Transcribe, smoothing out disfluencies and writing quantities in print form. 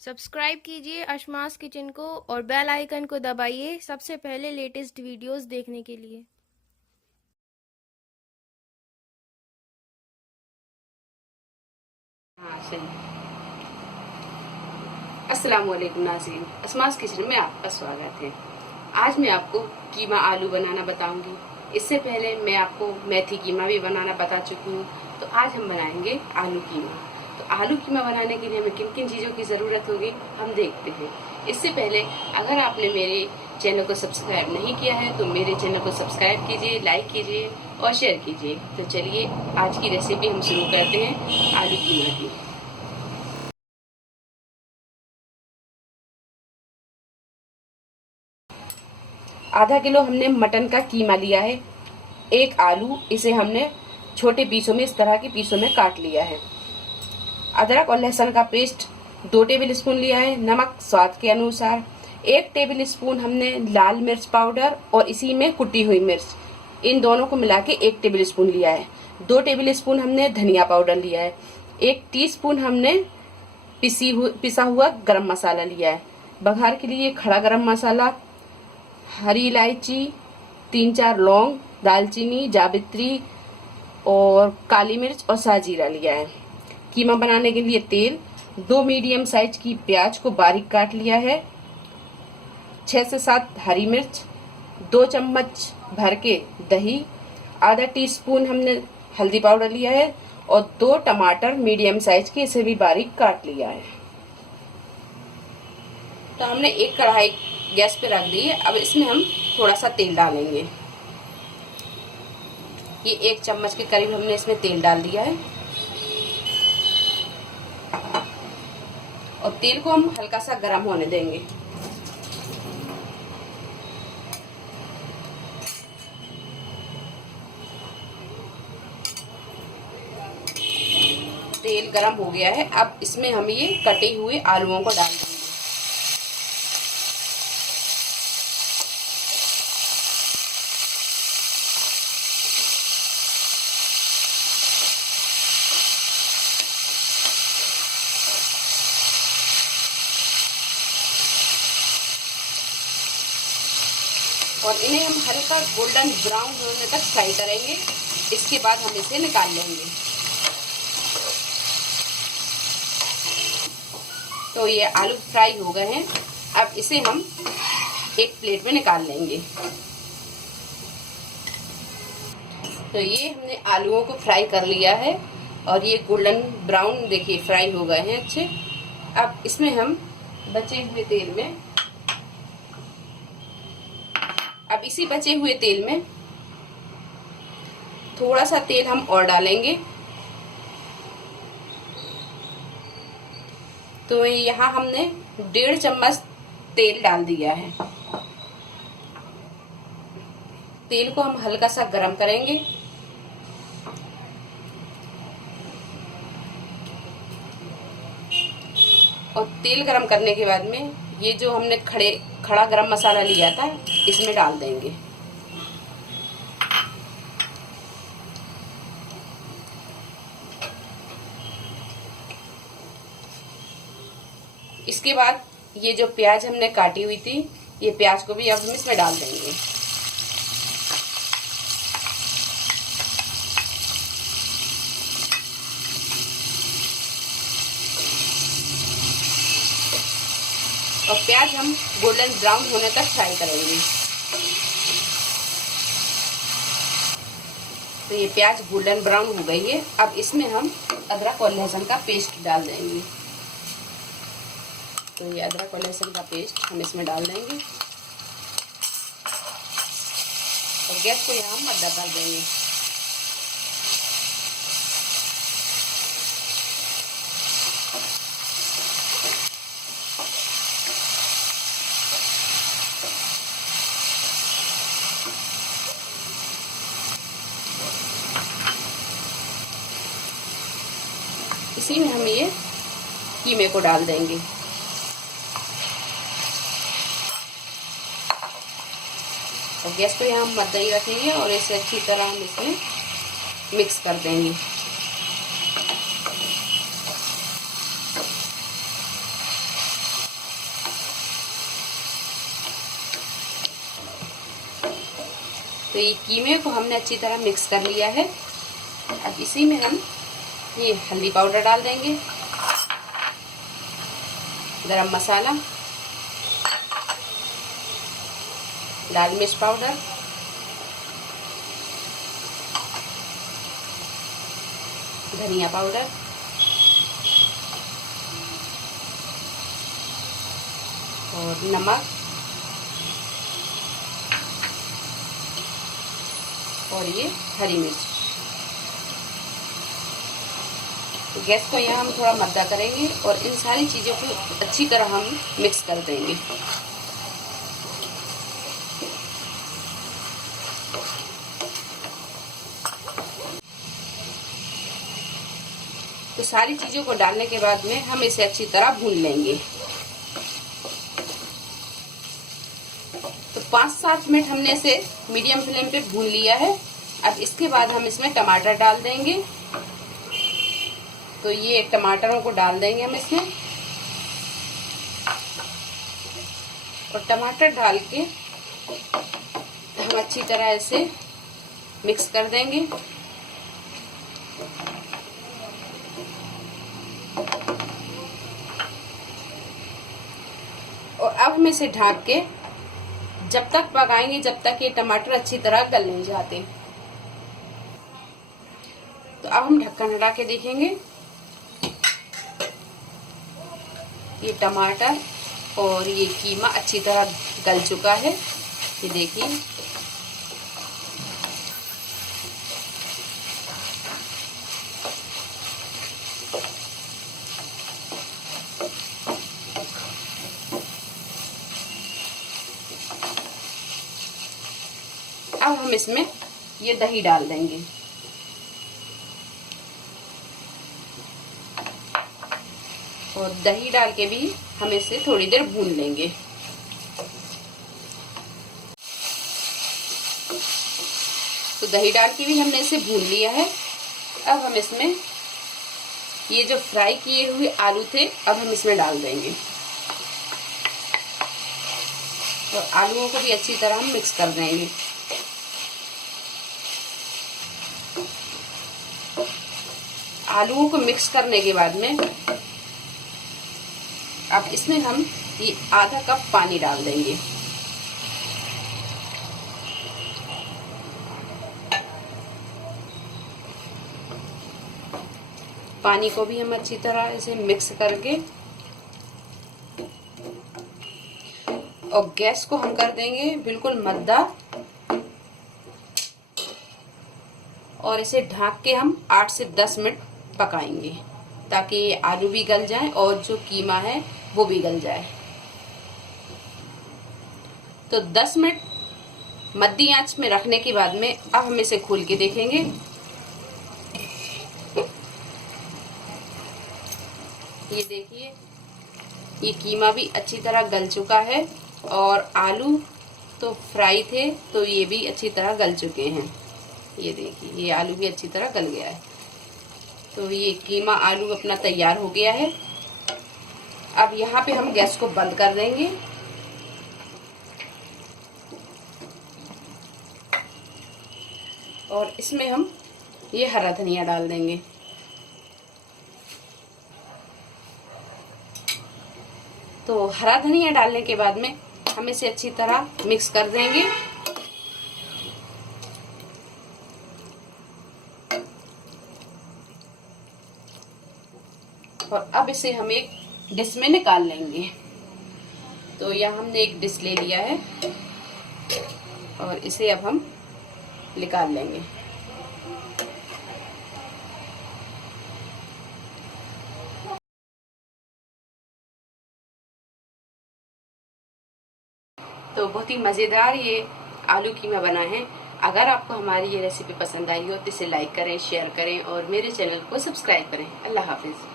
Subscribe कीजिए अशमास kitchen को और बेल आइकन को दबाइए सबसे पहले लेटेस्ट वीडियोस देखने के लिए। हाँ सही। अस्सलाम वालेकुम नाज़रीन, असमास किचन में आपका स्वागत है। आज मैं आपको कीमा आलू बनाना बताऊंगी। इससे पहले मैं आपको मेथी कीमा भी बनाना बता चुकी हूँ। तो आज हम बनाएंगे आलू कीमा। तो आलू कीमा बनाने के लिए हमें किन किन चीज़ों की ज़रूरत होगी हम देखते हैं। इससे पहले अगर आपने मेरे चैनल को सब्सक्राइब नहीं किया है तो मेरे चैनल को सब्सक्राइब कीजिए, लाइक कीजिए और शेयर कीजिए। तो चलिए आज की रेसिपी हम शुरू करते हैं आलू कीमा की। आधा किलो हमने मटन का कीमा लिया है। एक आलू, इसे हमने छोटे पीसों में, इस तरह के पीसों में काट लिया है। अदरक और लहसुन का पेस्ट 2 टेबल स्पून लिया है। नमक स्वाद के अनुसार। 1 टेबल स्पून हमने लाल मिर्च पाउडर और इसी में कुटी हुई मिर्च, इन दोनों को मिला के 1 टेबल स्पून लिया है। 2 टेबल स्पून हमने धनिया पाउडर लिया है। 1 टीस्पून हमने पिसा हुआ गरम मसाला लिया है। बघार के लिए खड़ा गरम मसाला, हरी इलायची, 3-4 लौंग, दालचीनी, जावित्री और काली मिर्च और साजीरा लिया है। कीमा बनाने के लिए तेल, 2 मीडियम साइज की प्याज को बारीक काट लिया है, 6 से 7 हरी मिर्च, 2 चम्मच भर के दही, आधा टीस्पून हमने हल्दी पाउडर लिया है और 2 टमाटर मीडियम साइज के, इसे भी बारीक काट लिया है। तो हमने एक कढ़ाई गैस पे रख दी है। अब इसमें हम थोड़ा सा तेल डालेंगे। ये 1 चम्मच के करीब हमने इसमें तेल डाल दिया है और तेल को हम हल्का सा गर्म होने देंगे। तेल गर्म हो गया है। अब इसमें हम ये कटे हुए आलूओं को डाल देंगे। और इन्हें हम हल्का गोल्डन ब्राउन होने तक फ्राई करेंगे। इसके बाद हम इसे निकाल लेंगे। तो ये आलू फ्राई हो गए हैं। अब इसे हम एक प्लेट में निकाल लेंगे। तो ये हमने आलूओं को फ्राई कर लिया है और ये गोल्डन ब्राउन देखिए फ्राई हो गए हैं अच्छे। अब इसमें हम बचे हुए तेल में, अब इसी बचे हुए तेल में थोड़ा सा तेल हम और डालेंगे। तो यहाँ हमने 1.5 चम्मच तेल डाल दिया है। तेल को हम हल्का सा गरम करेंगे। और तेल गरम करने के बाद में ये जो हमने खड़ा गरम मसाला लिया था इसमें डाल देंगे। इसके बाद ये जो प्याज हमने काटी हुई थी, ये प्याज को भी अब हम इसमें डाल देंगे। और प्याज हम गोल्डन ब्राउन होने तक फ्राई करेंगे। तो ये प्याज गोल्डन ब्राउन हो गई है। अब इसमें हम अदरक और लहसुन का पेस्ट डाल देंगे। तो ये अदरक और लहसुन का पेस्ट हम इसमें डाल देंगे और गैस को यहाँ मद्दा कर देंगे। इसी में हम ये कीमे को डाल देंगे। और गैस को यहाँ मद्दा ही रखेंगे और इसे अच्छी तरह हम इसमें मिक्स कर देंगे। तो ये कीमे को हमने अच्छी तरह मिक्स कर लिया है। अब इसी में हम ये हल्दी पाउडर डाल देंगे, गरम मसाला, लाल मिर्च पाउडर, धनिया पाउडर और नमक और ये हरी मिर्च। तो गैस को यहाँ हम थोड़ा मद्दा करेंगे और इन सारी चीज़ों को अच्छी तरह हम मिक्स कर देंगे। तो सारी चीज़ों को डालने के बाद में हम इसे अच्छी तरह भून लेंगे। तो 5-7 मिनट हमने इसे मीडियम फ्लेम पे भून लिया है। अब इसके बाद हम इसमें टमाटर डाल देंगे। तो ये टमाटरों को डाल देंगे हम इसमें और टमाटर डाल के हम अच्छी तरह इसे मिक्स कर देंगे। और अब हम इसे ढक के जब तक पकाएंगे जब तक ये टमाटर अच्छी तरह गल नहीं जाते। तो अब हम ढक्कन हटा के देखेंगे, ये टमाटर और ये कीमा अच्छी तरह गल चुका है। ये देखिए, अब हम इसमें ये दही डाल देंगे और दही डाल के भी हम इसे थोड़ी देर भून लेंगे। तो दही डाल के भी हमने इसे भून लिया है। अब हम इसमें ये जो फ्राई किए हुए आलू थे अब हम इसमें डाल देंगे और आलूओं को भी अच्छी तरह हम मिक्स कर देंगे। आलूओं को मिक्स करने के बाद में अब इसमें हम ये आधा कप पानी डाल देंगे। पानी को भी हम अच्छी तरह इसे मिक्स करके और गैस को हम कर देंगे बिल्कुल मद्दा और इसे ढक के हम 8 से 10 मिनट पकाएंगे ताकि ये आलू भी गल जाए और जो कीमा है वो भी गल जाए। तो 10 मिनट मद्दी आंच में रखने के बाद में अब हम इसे खोल के देखेंगे। ये देखिए, ये कीमा भी अच्छी तरह गल चुका है और आलू तो फ्राई थे तो ये भी अच्छी तरह गल चुके हैं। ये देखिए, ये आलू भी अच्छी तरह गल गया है। तो ये कीमा आलू अपना तैयार हो गया है। अब यहाँ पे हम गैस को बंद कर देंगे और इसमें हम ये हरा धनिया डाल देंगे। तो हरा धनिया डालने के बाद में हम इसे अच्छी तरह मिक्स कर देंगे। और अब इसे हम एक डिश में निकाल लेंगे। तो यहाँ हमने एक डिश ले लिया है और इसे अब हम निकाल लेंगे। तो बहुत ही मज़ेदार ये आलू कीमा बना है। अगर आपको हमारी ये रेसिपी पसंद आई हो तो इसे लाइक करें, शेयर करें और मेरे चैनल को सब्सक्राइब करें। अल्लाह हाफिज़।